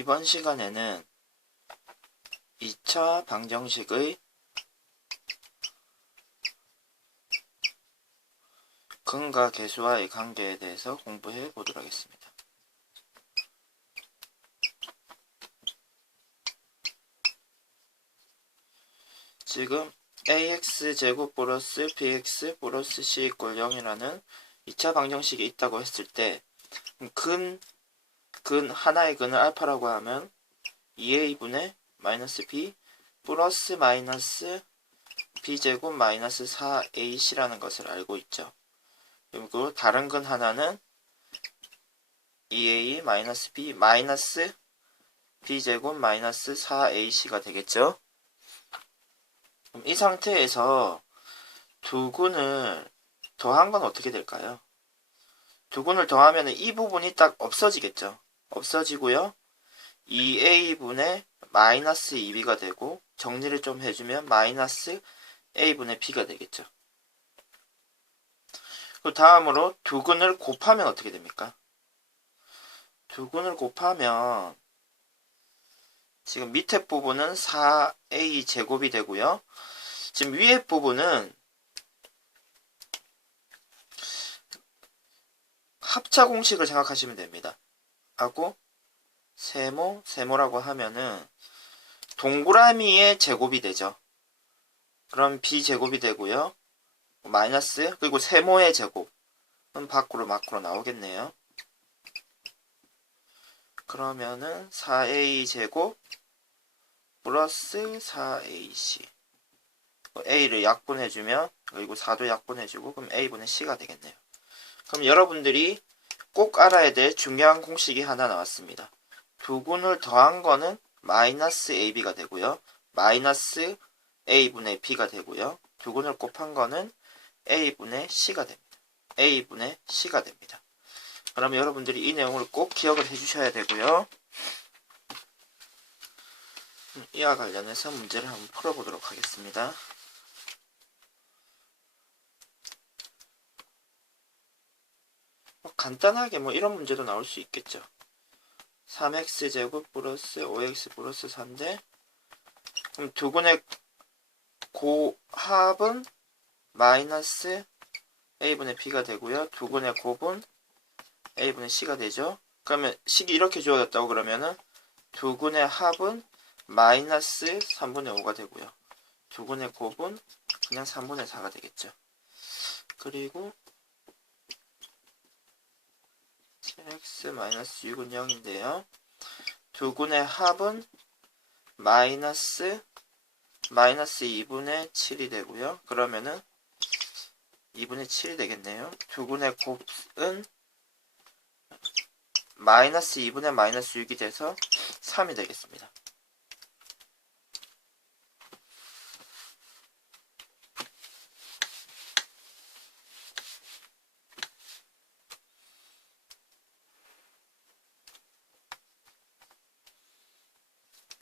이번 시간에는 2차 방정식의 근과 계수와의 관계에 대해서 공부해 보도록 하겠습니다. 지금 ax제곱 플러스 bx 플러스 c 이퀄 0이라는 2차 방정식이 있다고 했을 때 하나의 근을 알파라고 하면 2a분의 마이너스 b 플러스 마이너스 b제곱 마이너스 4ac라는 것을 알고 있죠. 그리고 다른 근 하나는 2a 마이너스 b 마이너스 b제곱 마이너스 4ac가 되겠죠. 그럼 이 상태에서 두 근을 더한 건 어떻게 될까요? 두 근을 더하면 이 부분이 딱 없어지겠죠. 없어지고요. 2a분의 마이너스 2b가 되고, 정리를 좀 해주면 마이너스 a분의 b가 되겠죠. 그 다음으로 두 근을 곱하면 어떻게 됩니까? 두 근을 곱하면 지금 밑에 부분은 4a 제곱이 되고요. 지금 위에 부분은 합차 공식을 생각하시면 됩니다. 하고 세모라고 하면은 동그라미의 제곱이 되죠. 그럼 b제곱이 되고요. 마이너스 그리고 세모의 제곱은 밖으로 나오겠네요. 그러면은 4a 제곱 플러스 4ac a를 약분해주면 그리고 4도 약분해주고 그럼 a분의 c가 되겠네요. 그럼 여러분들이 꼭 알아야 될 중요한 공식이 하나 나왔습니다. 두 근을 더한 거는 마이너스 ab가 되고요. 마이너스 a분의 b가 되고요. 두 근을 곱한 거는 a분의 c가 됩니다. a분의 c가 됩니다. 그럼 여러분들이 이 내용을 꼭 기억을 해주셔야 되고요. 이와 관련해서 문제를 한번 풀어보도록 하겠습니다. 간단하게 이런 문제도 나올 수 있겠죠. 3x제곱 플러스 5x 플러스 3대 그럼 두 근의 합은 마이너스 a분의 b가 되고요. 두 근의 곱은 a분의 c가 되죠. 그러면 식이 이렇게 주어졌다고 그러면은 두 근의 합은 마이너스 3분의 5가 되고요. 두 근의 곱은 그냥 3분의 4가 되겠죠. 그리고 7x-6은 0인데요. 두 근의 합은 마이너스 2분의 7이 되고요. 그러면은 2분의 7이 되겠네요. 두 근의 곱은 마이너스 2분의 마이너스 6이 돼서 3이 되겠습니다.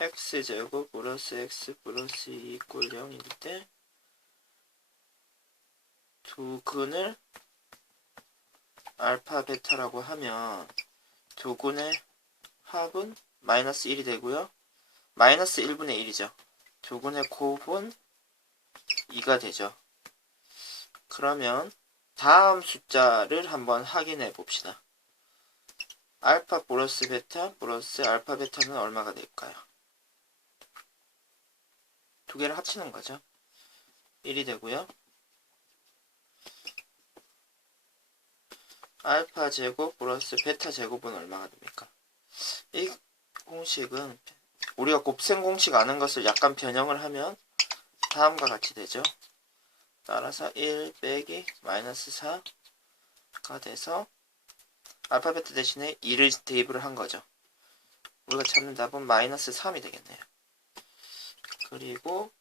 x제곱 플러스 x 플러스 2 이퀄 0일 때 두 근을 알파 베타라고 하면 두 근의 합은 마이너스 1이 되고요. 마이너스 1분의 1이죠. 두 근의 곱은 2가 되죠. 그러면 다음 숫자를 한번 확인해 봅시다. 알파 플러스 베타 플러스 알파 베타는 얼마가 될까요? 두 개를 합치는 거죠. 1이 되고요. 알파 제곱 플러스 베타 제곱은 얼마가 됩니까? 이 공식은 우리가 곱셈 공식 아는 것을 약간 변형을 하면 다음과 같이 되죠. 따라서 1 빼기 마이너스 4가 돼서 알파 베타 대신에 2를 대입을 한 거죠. 우리가 찾는 답은 마이너스 3이 되겠네요. 그리고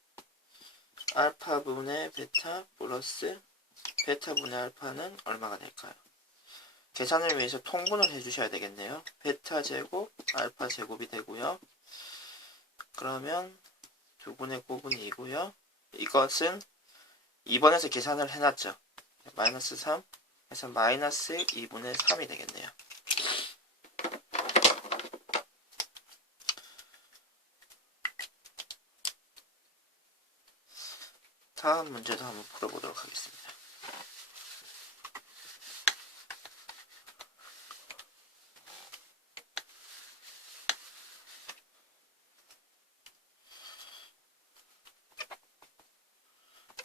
알파분의 베타 플러스 베타분의 알파는 얼마가 될까요? 계산을 위해서 통분을 해주셔야 되겠네요. 베타 제곱 알파 제곱이 되고요. 그러면 두 분의 곱은 2고요. 이것은 2번에서 계산을 해놨죠. 마이너스 3 해서 마이너스 2분의 3이 되겠네요. 다음 문제도 한번 풀어보도록 하겠습니다.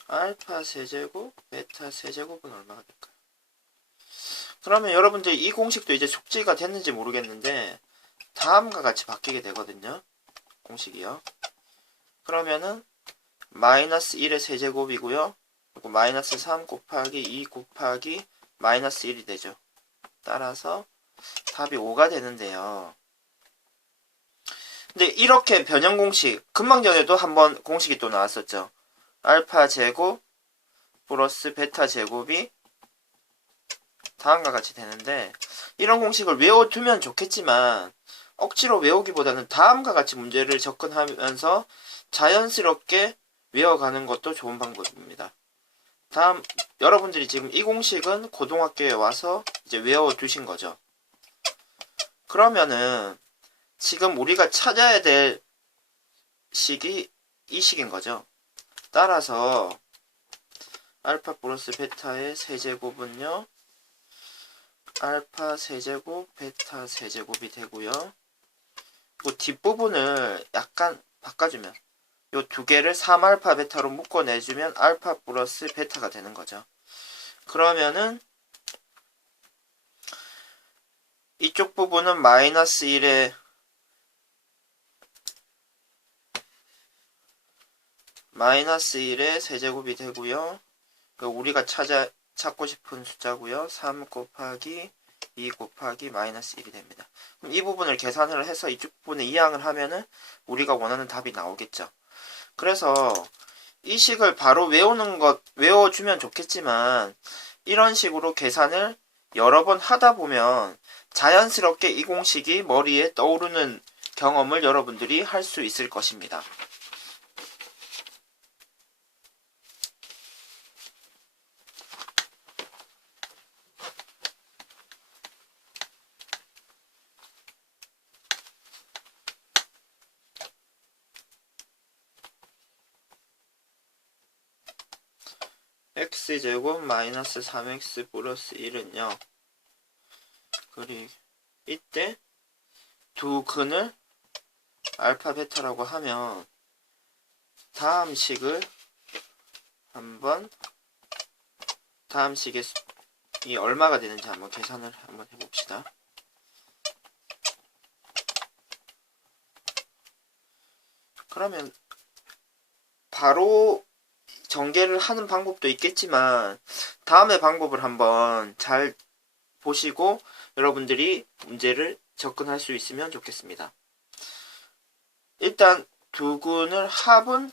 알파 세제곱, 베타 세제곱은 얼마가 될까요? 그러면 여러분들 이 공식도 이제 숙지가 됐는지 모르겠는데 다음과 같이 바뀌게 되거든요. 공식이요. 그러면은 마이너스 1의 세제곱이고요. 그리고 마이너스 3 곱하기 2 곱하기 마이너스 1이 되죠. 따라서 답이 5가 되는데요. 근데 이렇게 변형 공식, 금방 전에도 한번 공식이 또 나왔었죠. 알파 제곱 플러스 베타 제곱이 다음과 같이 되는데 이런 공식을 외워두면 좋겠지만 억지로 외우기보다는 다음과 같이 문제를 접근하면서 자연스럽게 외워가는 것도 좋은 방법입니다. 다음 여러분들이 지금 이 공식은 고등학교에 와서 이제 외워두신 거죠. 그러면은 지금 우리가 찾아야 될 식이 이 식인 거죠. 따라서 알파 플러스 베타의 세제곱은요. 알파 세제곱 베타 세제곱이 되고요. 그 뒷부분을 약간 바꿔주면 요 두 개를 3알파 베타로 묶어내주면 알파 플러스 베타가 되는 거죠. 그러면은 이쪽 부분은 마이너스 1의 세제곱이 되고요. 우리가 찾고 싶은 숫자고요. 3 곱하기 2 곱하기 마이너스 1이 됩니다. 그럼 이 부분을 계산을 해서 이쪽 부분에 이항을 하면은 우리가 원하는 답이 나오겠죠. 그래서 이 식을 바로 외워주면 좋겠지만 이런 식으로 계산을 여러 번 하다 보면 자연스럽게 이 공식이 머리에 떠오르는 경험을 여러분들이 할 수 있을 것입니다. x제곱 마이너스 3x 플러스 1은요. 그리고 이때 두 근을 알파 베타라고 하면 다음 식을 한번 다음 식의 이 얼마가 되는지 한번 계산을 한번 해봅시다. 그러면 바로 전개를 하는 방법도 있겠지만 다음의 방법을 한번 잘 보시고 여러분들이 문제를 접근할 수 있으면 좋겠습니다. 일단 두 근을 합은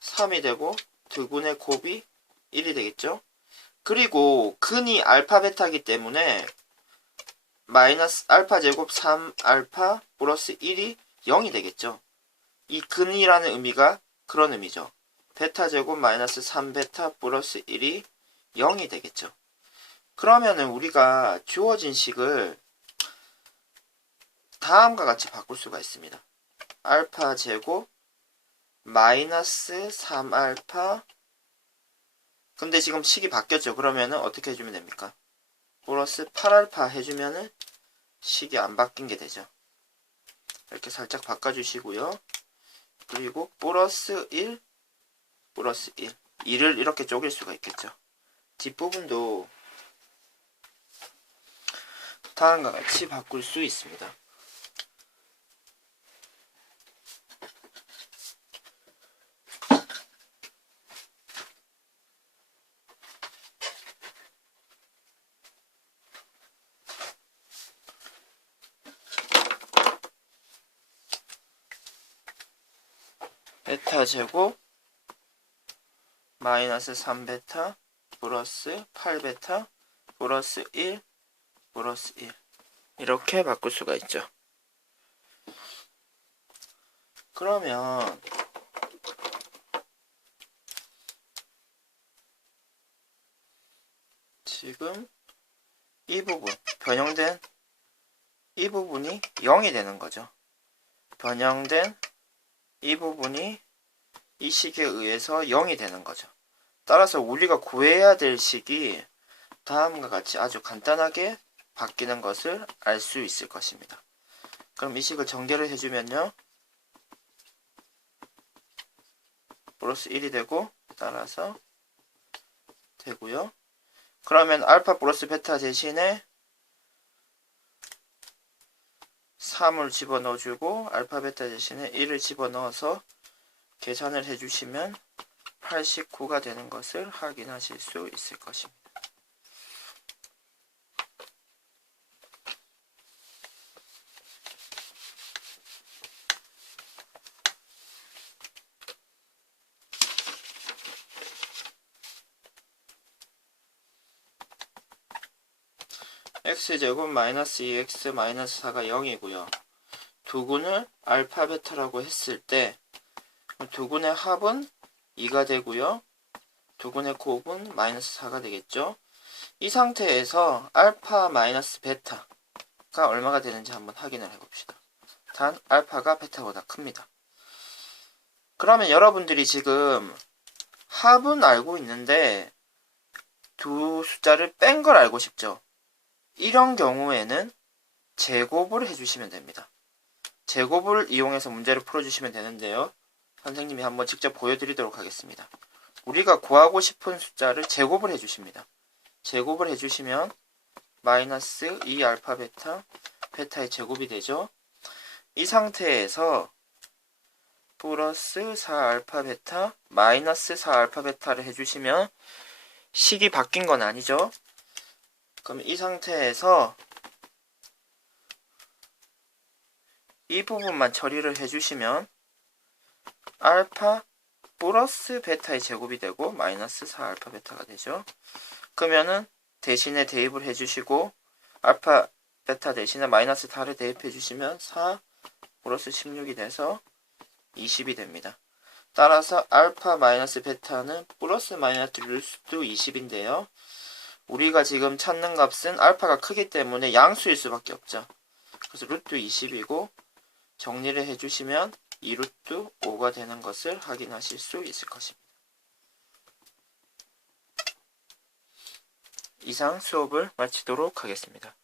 3이 되고 두 근의 곱이 1이 되겠죠. 그리고 근이 알파 베타이기 때문에 마이너스 알파 제곱 3알파 플러스 1이 0이 되겠죠. 이 근이라는 의미가 그런 의미죠. 베타 제곱 마이너스 3베타 플러스 1이 0이 되겠죠. 그러면은 우리가 주어진 식을 다음과 같이 바꿀 수가 있습니다. 알파 제곱 마이너스 3알파 근데 지금 식이 바뀌었죠. 그러면은 어떻게 해주면 됩니까? 플러스 8알파 해주면은 식이 안 바뀐 게 되죠. 이렇게 살짝 바꿔주시고요. 그리고 플러스 1 플러스 1 2를 이렇게 쪼갤 수가 있겠죠. 뒷부분도 다음과 같이 바꿀 수 있습니다. 베타 제곱 마이너스 3베타 플러스 8베타 플러스 1 플러스 1 이렇게 바꿀 수가 있죠. 그러면 지금 이 부분 변형된 이 부분이 0이 되는 거죠. 변형된 이 부분이 이 식에 의해서 0이 되는 거죠. 따라서 우리가 구해야 될 식이 다음과 같이 아주 간단하게 바뀌는 것을 알 수 있을 것입니다. 그럼 이 식을 전개를 해주면요. 플러스 1이 되고 따라서 되고요. 그러면 알파 플러스 베타 대신에 3을 집어넣어주고 알파 베타 대신에 1을 집어넣어서 계산을 해주시면 89가 되는 것을 확인하실 수 있을 것입니다. x제곱 마이너스 2x 마이너스 4가 0이고요. 두근을 알파 베타라고 했을 때 두근의 합은 2가 되고요. 두근의 곱은 마이너스 4가 되겠죠. 이 상태에서 알파 마이너스 베타가 얼마가 되는지 한번 확인을 해봅시다. 단 알파가 베타보다 큽니다. 그러면 여러분들이 지금 합은 알고 있는데 두 숫자를 뺀 걸 알고 싶죠. 이런 경우에는 제곱을 해주시면 됩니다. 제곱을 이용해서 문제를 풀어주시면 되는데요. 선생님이 한번 직접 보여드리도록 하겠습니다. 우리가 구하고 싶은 숫자를 제곱을 해주십니다. 제곱을 해주시면 마이너스 2알파 베타, 베타의 제곱이 되죠. 이 상태에서 플러스 4알파 베타, 마이너스 4알파 베타를 해주시면 식이 바뀐 건 아니죠. 그럼 이 상태에서 이 부분만 처리를 해주시면 알파 플러스 베타의 제곱이 되고 마이너스 4알파 베타가 되죠. 그러면은 대신에 대입을 해주시고 알파 베타 대신에 마이너스 4를 대입해 주시면 4 플러스 16이 돼서 20이 됩니다. 따라서 알파 마이너스 베타는 플러스 마이너스 루트 20인데요. 우리가 지금 찾는 값은 알파가 크기 때문에 양수일 수밖에 없죠. 그래서 루트 20이고 정리를 해주시면 2루트 5가 되는 것을 확인하실 수 있을 것입니다. 이상 수업을 마치도록 하겠습니다.